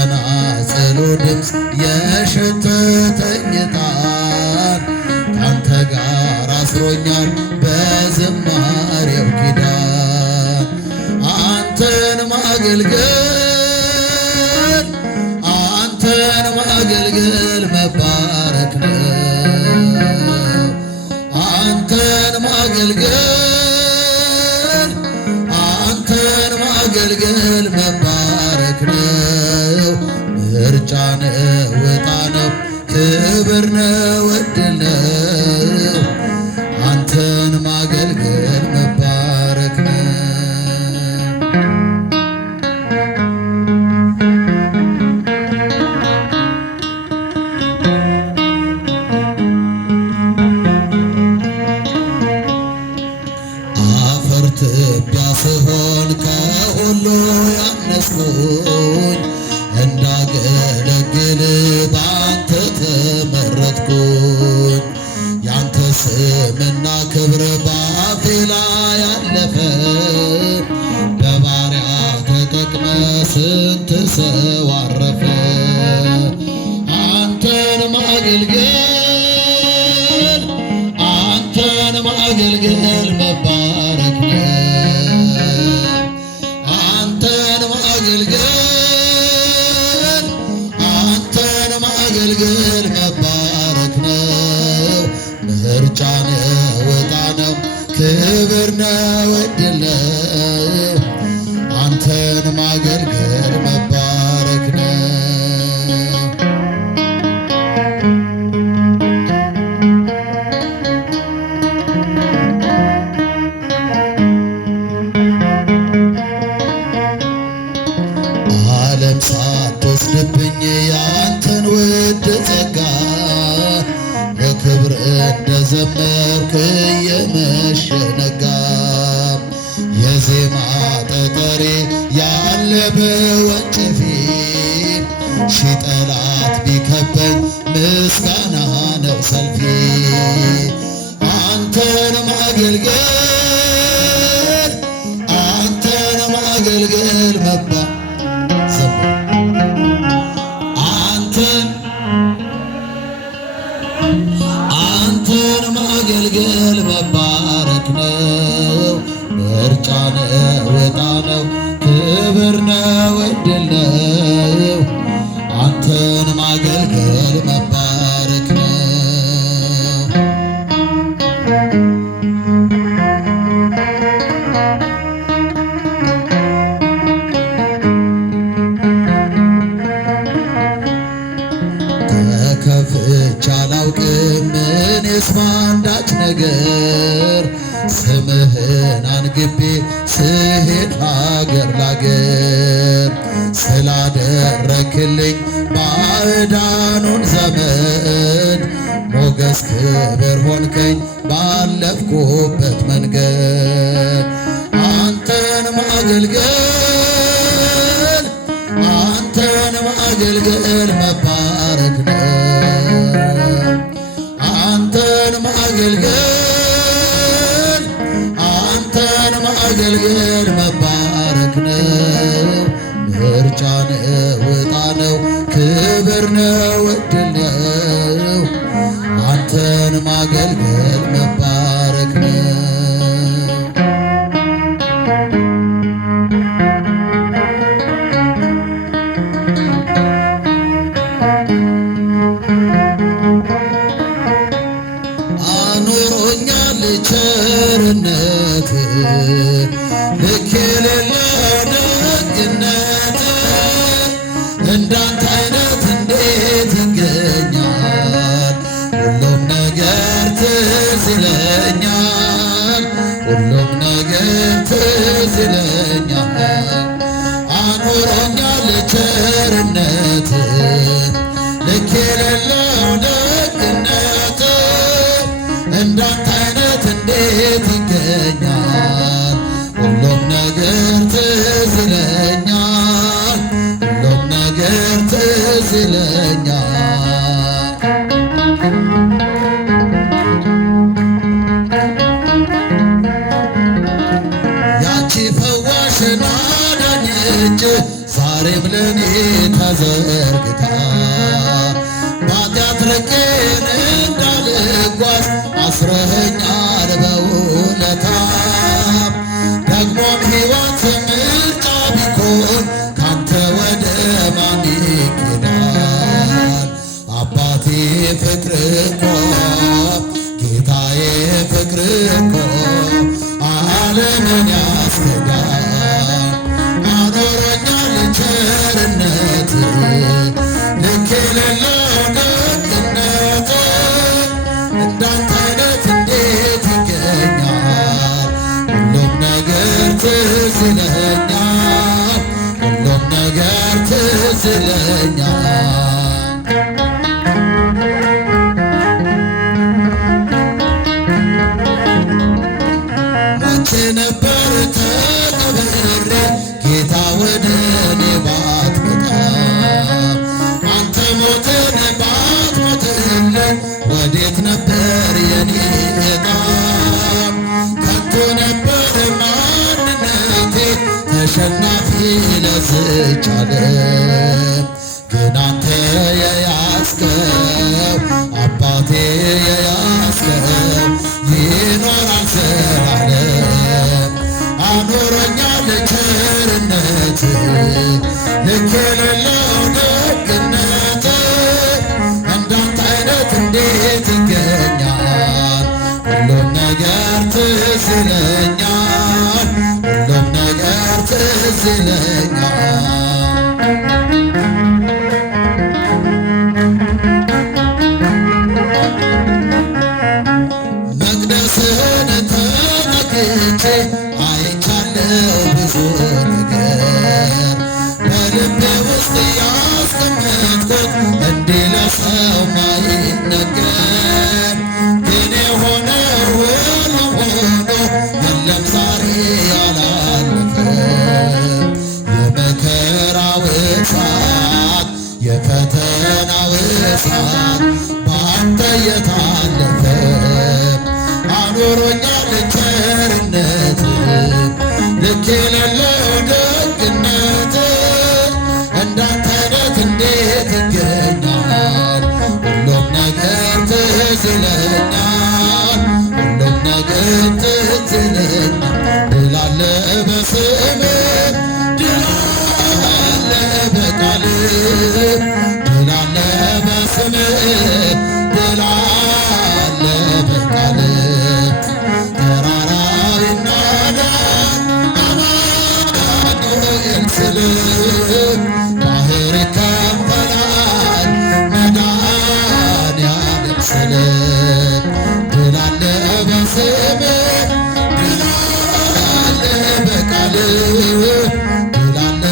የጸናጽሉ ድምፅ የሸተተኝ ዕጣን ካንተ ጋር አስሮኛል በዝማሬው ኪዳን። አንተን ማገልገል መባረክ ነው። አንተን ማገልገል መባረክ ነው። ምርጫ ነው፣ ዕጣ ነው፣ ክብር ነው፣ ዕድል ነው። አንተን ማገልገል መባረክ ነው። አፈር ትቢያ ስሆን ከሁሉ ያነስኩኝ እንዳገለግል ባንተ ተመረጥኩኝ። ያንተ ስምና ክብር ባፌ ላይ ያለፈ በባሪያ ተጠቅመ ስንት ሰው አረፈ። አንተን ማገልገል መባረክ ነው። አንተን ማገልገል መባረክ ነው። ምርጫ ነው፣ ዕጣ ነው፣ ክብር ነው፣ ዕድል ነው። አንተን ማገልገል መባረክ ነው። ዓለም ሳትወስድብኝ ያንተን ውድ ጸጋ ለክብር እንደዘመርኩ እየመሸ ነጋ። የዜማ ጠጠሬ ያለ በወንጭፌ ሺህ ጠላት ቢከበኝ ምስጋና ነው ሰልፌ። አንተን ማገልገል መባረክ አንተን ማገልገል መባረክ ነው። ምርጫ ነው፣ ዕጣ ነው፣ ክብር ነው፣ ዕድል ነው። አንተን ማገልገል መባረክ ነው። ተከፍቼ አላውቅም እኔስ በአንዳች ነገር ስምህን አንግቤ ስሄድ ሀገር ላገር። ስላደረክልኝ ባዕዳኑን ዘመድ ሞገስ ክብር ሆንከኝ ባለፍኩበት መንገድ። አንተን ማገልገል መባረክ ነው። አንተን ማገልገል መባረክ ነው። ምርጫ ነው፣ ዕጣ ነው፣ ክብር ነው፣ ዕድል ነው። አንተን ማገልገል መባረክ ነው። አኑሮኛል ቸርነት ልክ የሌለው ደግነት። እንዳንተ አይነት እንዴት ይገኛል? ሁሉም ነገር ትዝ ይለኛል፣ ሁሉም ነገር ትዝ ይለኛል። አኑሮኛል ቸርነት ልክ የሌለው ደግነት። እንዳንተ አይነት እንዴት ይገኛል? ሁሉም ነገር ትዝ ይለኛል፣ ሁሉም ነገር ትዝ ይለኛል። ያቺ ፈዋሽና ዳኝ እጅ ዛሬም ለኔ ተዘርግታ ባጢአት ርቄን እንዳልጓዝ አስረኸኛል በውለታ ደግሞም ሕይወት ምርጫ ቢሆን ካንተ ወደ ማን ይኬዳል? አባቴ ፍቅር እኮ ጌታዬ ፍቅር እኮ ዓለምን ያስገዳል። አኖሮኛል ቸርነት ልክ የሌለው ደግነት እንዳንተ አይነት እንዴት ይገኛል? ሁሉም ነገር ትዝ ይለኛል፣ ሁሉም ነገር ትዝ ይለኛል። ሞቼ ነበር ተቀብሬ ጌታ ወደ እኔ ባትመጣ አንተ ሞትን ባትሞትልኝ ወዴት ነበር የኔ ዕጣ? ከቶ ነበር ማንነቴ ተሸናፊ ለዝች ዓለም ግን አንተ የያዝከው አባቴ የያዝከው ይኖራል ዘላለም። አኖሮኛል ቸርነት ልክ የሌለው ደግነት እንዳንተ አይነት እንዴት ይገኛል? ሁሉም ነገር ትዝ ይለኛል፣ ሁሉም ነገር ትዝ ይለኛል። መቅደስህን ተጠግቼ አይቻለው ብዙ ነገር በልቤ ውስጥ ያስቀመጥኩት እንዲህ ለሰው ማይነገር ግን የሆነ ሁሉም ሆኖ የለም ዛሬ ያላለፈ የመከራው እሳት የፈተናው እሳት በአንተ የታለፈ አኖሮኛል ቸርነት ልክ የሌለው ደግነት እንዳንተ አይነት እንዴት ይገኛል? ሁሉም ነገር ትዝ ይለኛል፣ ሁሉም ነገር ትዝ ይለኛል። ድል አለ በስምህ፣ ድል አለ በቃልህ፣ ድል አለ በስምህ፣ ድል አለ በቃልህ ተራራው ይናዳ አማኑኤል ስልህ ባህር ይከፈላል መድኃኒዓለም ስልህ ድል አለ በስምህ፣ ድል አለ በቃልህ፣ ድል አለ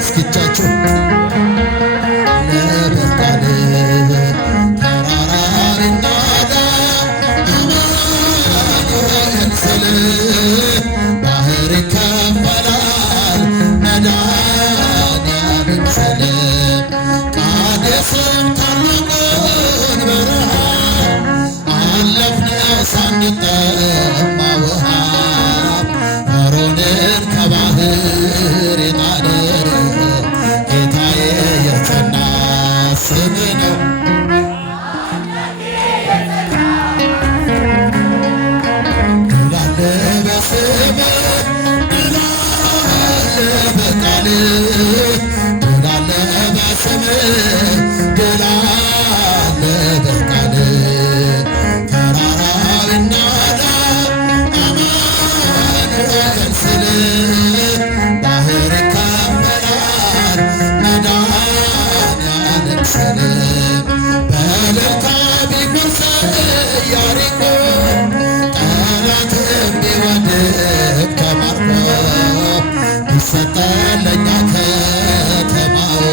እስኪቻችሁ ለበቃልህ ተራራው ይናዳ አማኑኤል ስልህ ባህር ይከፈላል መድኃኒዓለም ስልህ ቃዴስም ታላቁን በረሃ አለፍን ሳንጠማ ውሃ ፈርዖንን ከባህር የጣለ ጌታዬ የጸና ስምህ ነው። ድል አለ በስምህ፣ ድል አለ በቃልህ፣ ድል አለ በስምህ፣ ድል አለ በቃልህ ተራራው ይናዳ አማኑኤል ስልህ ባህር ይከፈላል መድኃኒዓለም ስልህ በእልልታ ቢፈርስ ኢያሪኮ ጠላትም ቢወድቅ ተማርኮ ቢሰጠን ለእኛ ከተማው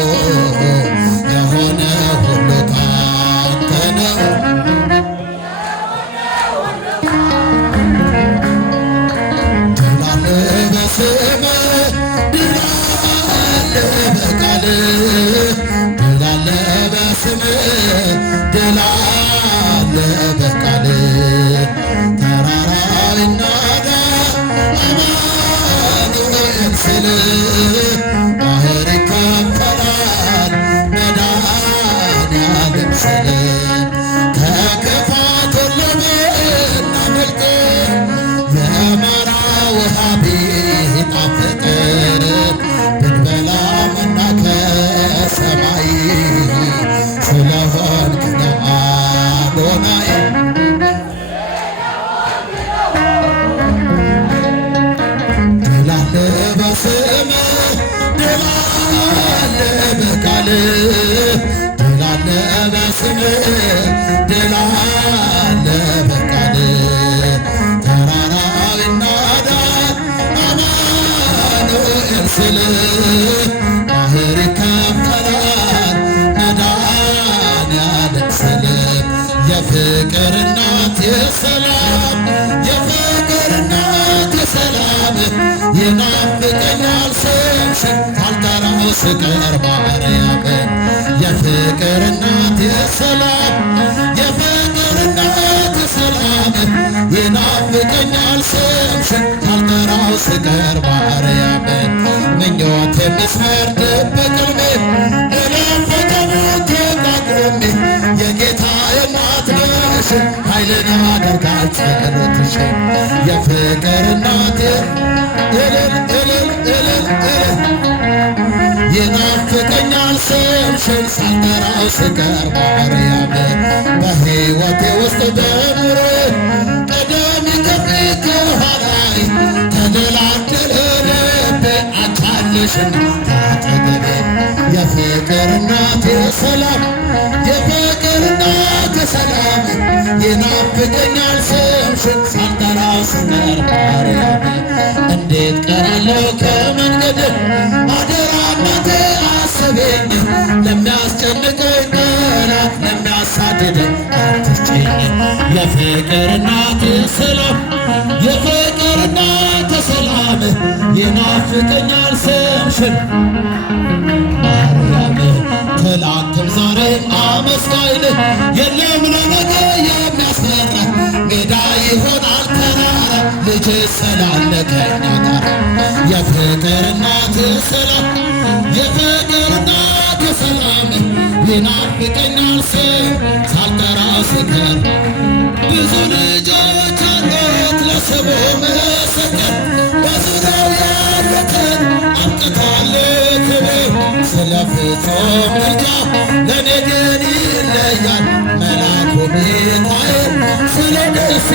የሆነ ሁሉ ካንተ ነው። ድል አለ በስምህ፣ ድል አለ በቃልህ፣ ድል አለ በስምህ፣ ድል አለ በቃልህ ተራራው ይናዳ አማኑኤል ስልህ ባህር በቃል ድል አለ በስምህ ድል አለ በቃል ተራራው ይናዳል አማኑኤል ስልህ ባህር ይከፈላል መድኃኒዓለም ስልህ የፍቅር እናት የሰላም የፍቅር እናት የሰላም ይናፍቀኛል ስምሽን ካልጠራሁ ስቀር ማርያም የፍቅር እናት የሰላም የፍቅር እናት የሰላም ይናፍቀኛል ስምሽን ካልጠራሁ ስቀር ማርያም ምኞቴ መስመር ድብቅ ሕልሜ እኔም በታቦት ተቋቁሜ የጌታዬ እናት ነሽ ኃይልን ያደርጋል ጸሎትሽ የፍቅር እናት እልል እልል እልል እልል ይናፍቀኛል ስምሽን ሳልጠራው ስቀር ማርያም በሕይወቴ ውስጥ በኑሮዬ ቀደም ከፊት ከኋላዬ ተደላደለ ልቤ አንቺ አለሽና አጠገቤ የፍቅር እናት የሰላም የፍቅር እናት የሰላም ይናፍቀኛል ስምሽን ሳልጠራው ስቀር ማርያም እንዴት ቀራለሁ ከመንገድ አደራ እናቴ አስቤኝ ለሚያስጨንቀኝ ጠላት ለሚያሳድደኝ አትስጪኝ የፍቅር እናት ሰላም የፍቅር እናት ሰላም ይናፍቀኛል ስምሽን ማርያም ትላንትም ዛሬም አመስጋኝ የለም ለነገ የሚያስፈራ ሜዳ ይሆናል ተራራ ልጅ ስላለ ከኛ ጋር የፍቅር እናት ሰላም የፍቅር እናት ሰላም ይናፍቀኛል ስም ሳልጠራው ስቀር ብዙ ልጆች አሉት ለስሙ ምስክር በዙሪያው ያሉትን አብቅቷል ክብር ስለ ፍጹም ምልጃ ለእኔ ግን ይለያል መልአኩ ሚካኤል ስለ ደስ